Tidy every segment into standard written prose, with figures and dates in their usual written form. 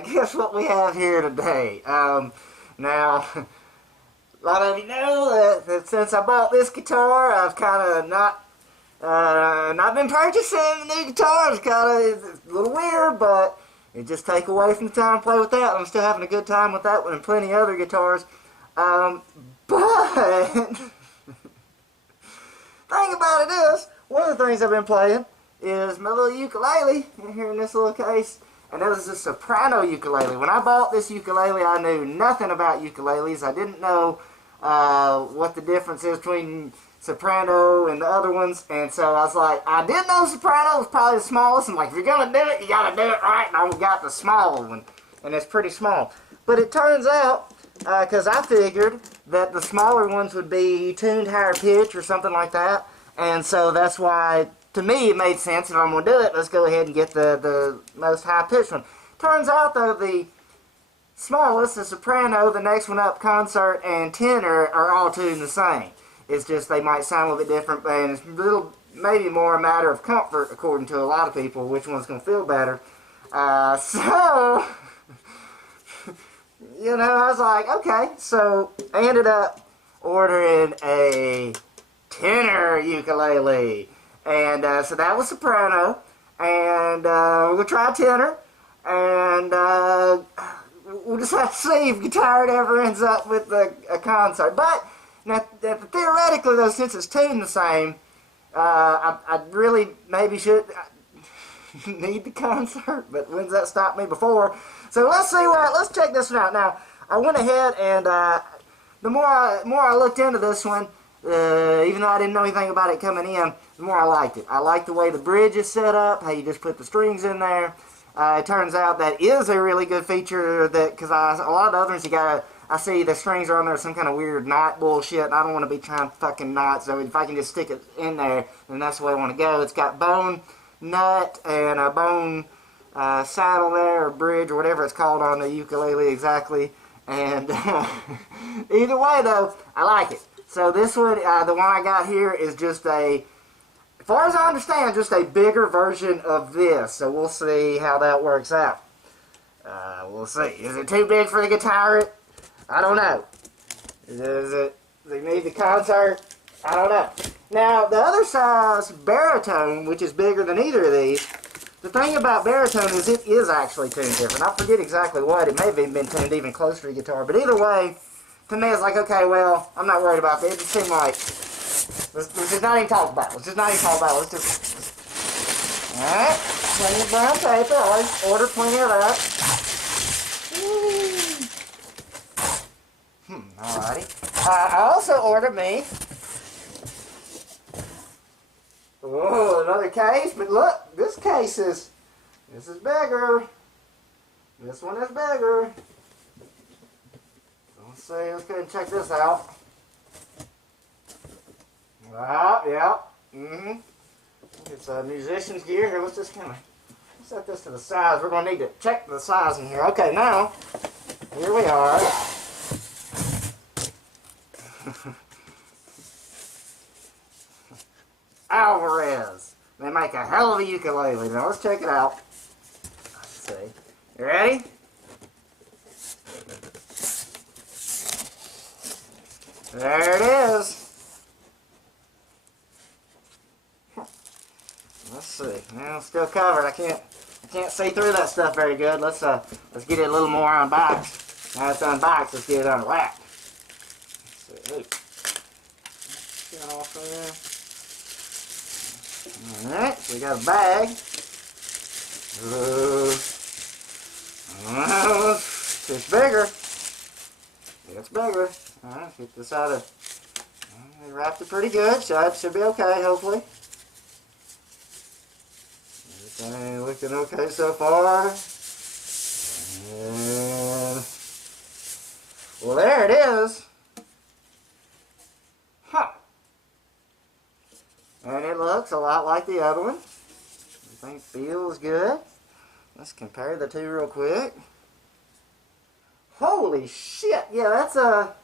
guess what we have here today? Now, a lot of you know that since I bought this guitar, I've kind of not been purchasing a new guitar. It's kind of a little weird, but it just take away from the time to play with that. I'm still having a good time with that one and plenty of other guitars. But thing about it is, one of the things I've been playing is my little ukulele in here in this little case. And that is a soprano ukulele. When I bought this ukulele, I knew nothing about ukuleles. I didn't know what the difference is between soprano and the other ones. And so I was like, I did know soprano was probably the smallest. I'm like, if you're going to do it, you got to do it right. And I got the small one. And it's pretty small. But it turns out, because I figured that the smaller ones would be tuned higher pitch or something like that. And so that's why, to me, it made sense. If I'm going to do it, let's go ahead and get the most high-pitched one. Turns out, though, the smallest, the soprano, the next one up, concert, and tenor, are all tuned the same. It's just they might sound a little bit different, and it's a little, maybe more a matter of comfort, according to a lot of people, which one's going to feel better. So, you know, I was like, okay. So, I ended up ordering a tenor ukulele. And so that was soprano, and we'll try tenor, and we'll just have to see if Guitirate ever ends up with a concert. But now, theoretically, though, since it's tuned the same, I really maybe should need the concert. But when's that stopped me before? So let's see let's check this one out. Now, I went ahead and the more I looked into this one, even though I didn't know anything about it coming in, the more I liked it. I like the way the bridge is set up, how you just put the strings in there. It turns out that is a really good feature, that because a lot of the others I see the strings are on there some kind of weird knot bullshit, and I don't want to be trying to fucking knot, so if I can just stick it in there, then that's the way I want to go. It's got bone nut and a bone saddle there, or bridge, or whatever it's called on the ukulele exactly, and either way though, I like it. So this one, the one I got here, is just as far as I understand, just a bigger version of this. So we'll see how that works out. We'll see. Is it too big for the Guitirate? I don't know. Does it need the concert? I don't know. Now, the other size, baritone, which is bigger than either of these, the thing about baritone is it is actually tuned different. I forget exactly what. It may have even been tuned even closer to the guitar. But either way, to me, it's like, okay, well, I'm not worried about that. It just seemed like, let's just not even talk about it. Let's just not even talk about it. Let's just, alright, plenty of brown paper. I always order plenty of that. Alrighty. I also ordered me, another case, but look, this is bigger. This one is bigger. Let's see, let's go ahead and check this out. Yeah. It's a musician's gear. Here, let's just kind of set this to the size. We're going to need to check the size in here. Okay, now, here we are. Alvarez. They make a hell of a ukulele. Now, let's check it out. Let's see. You ready? There it is. Let's see. Now it's still covered. I can't see through that stuff very good. Let's get it a little more unboxed. Now it's unboxed. Let's get it unwrapped. Let's see. Get it off there. All right. So we got a bag. It's bigger. It's bigger. Alright, get this out of. They wrapped it pretty good, so it should be okay, hopefully. Everything looking okay so far. And, well, there it is. Huh. And it looks a lot like the other one. Everything feels good. Let's compare the two real quick. Holy shit! Yeah, that's a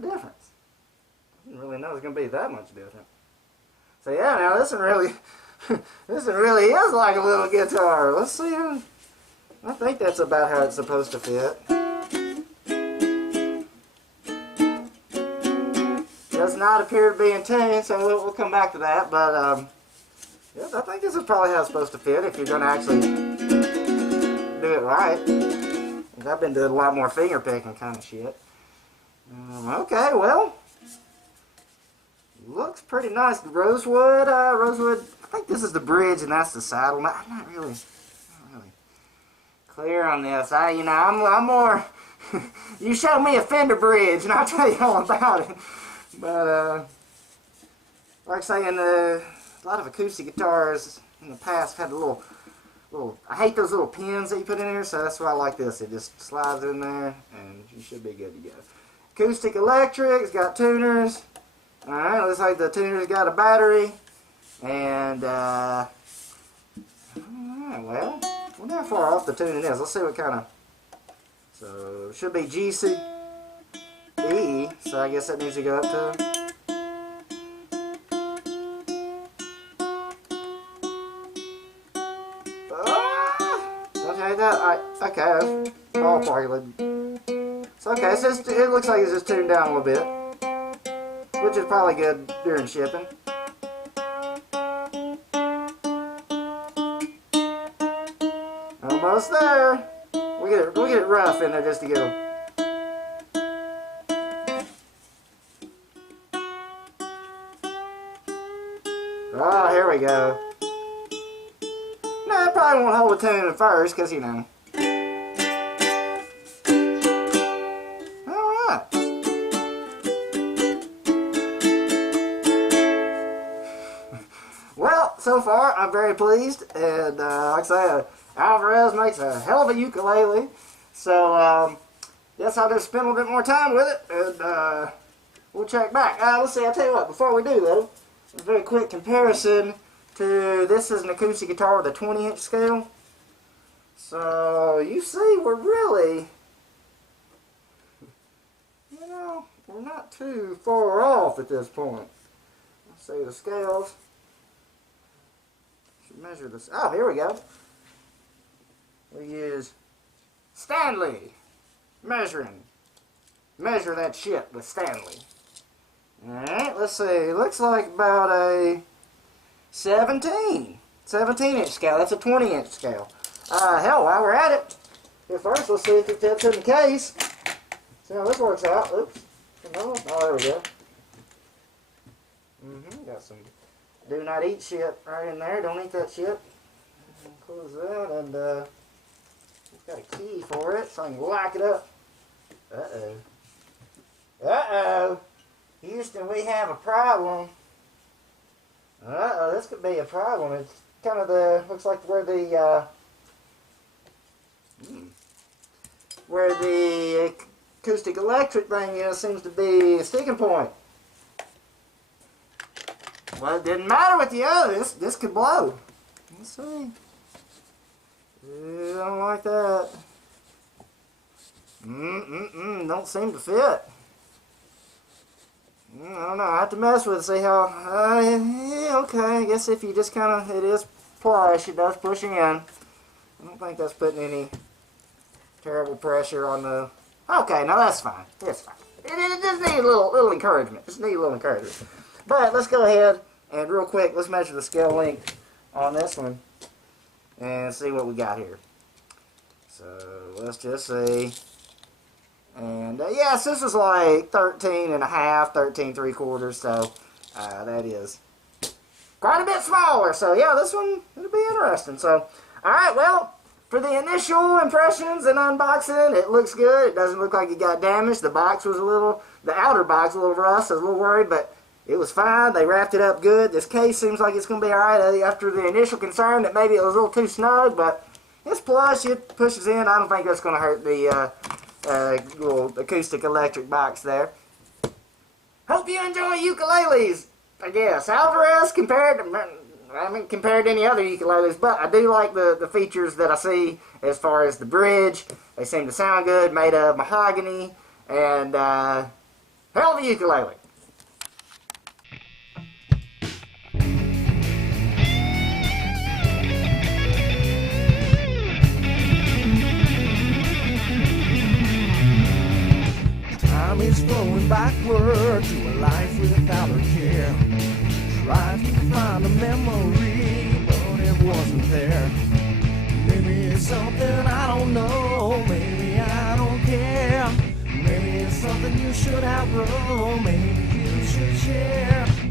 difference. I didn't really know it was going to be that much different. So yeah, now this one really, this one really is like a little guitar. Let's see. I think that's about how it's supposed to fit. Does not appear to be in tune, so we'll come back to that. But yeah, I think this is probably how it's supposed to fit if you're going to actually do it right. I've been doing a lot more finger picking kind of shit. Okay, well, looks pretty nice. Rosewood, rosewood. I think this is the bridge and that's the saddle. I'm not really clear on this. I'm more. You show me a Fender bridge and I'll tell you all about it. But like saying, a lot of acoustic guitars in the past had a little. I hate those little pins that you put in here, so that's why I like this. It just slides in there, and you should be good to go. Acoustic electric, it's got tuners. Alright, looks like the tuner's got a battery. And, alright, well, we're not far off the tuning is. Let's see what kind of. So, it should be G, C, E, so I guess that needs to go up to. Okay, ballpark. So okay, so it looks like it's just tuned down a little bit, which is probably good during shipping. Almost there. We get it rough in there just to get them. Oh, here we go. No, I probably won't hold a tune at first, because, you know. Alright. Well, so far, I'm very pleased. And, like I say, Alvarez makes a hell of a ukulele. So, guess I'll just spend a little bit more time with it. And, we'll check back. Let's see, I'll tell you what, before we do, though, a very quick comparison to this is an acoustic guitar with a 20-inch scale. So you see we're really, you know, we're not too far off at this point. Let's see the scales. Should measure this. Oh, here we go. We use Stanley measuring. Measure that shit with Stanley. Alright, let's see. Looks like about a 17-inch scale. That's a 20-inch scale. Hell, while we're at it, here first, let's see if it fits in the case. See how this works out. Oops. Oh, there we go. Got some do not eat shit right in there. Don't eat that shit. Close that, and we've got a key for it, so I can lock it up. Uh-oh. Uh-oh. Houston, we have a problem. Uh-oh, this could be a problem. It's kind of looks like where the acoustic electric thing is seems to be a sticking point. Well, it didn't matter with the other. This could blow. Let's see. I don't like that. Don't seem to fit. I don't know, I have to mess with it, see how, yeah, okay, I guess if you just kind of, it is plush, it does push in. I don't think that's putting any terrible pressure on the, okay, now that's fine, it's fine. It just needs a little encouragement, But let's go ahead and real quick, let's measure the scale length on this one and see what we got here. So, let's just see. And yes, this is like 13 and a half, 13 3/4, so that is quite a bit smaller. So yeah, this one, it'll be interesting. So, alright, well, for the initial impressions and unboxing, it looks good. It doesn't look like it got damaged. The box was the outer box was a little rust. I was a little worried, but it was fine. They wrapped it up good. This case seems like it's going to be alright after the initial concern that maybe it was a little too snug, but it's plush. It pushes in. I don't think that's going to hurt the little acoustic electric box there. Hope you enjoy ukuleles, I guess. Alvarez compared to any other ukuleles, but I do like the features that I see as far as the bridge. They seem to sound good, made of mahogany, and hell of a ukulele. Time is flowing backward to a life without a care. Tried to find a memory, but it wasn't there. Maybe it's something I don't know, maybe I don't care. Maybe it's something you should outgrow, maybe you should share.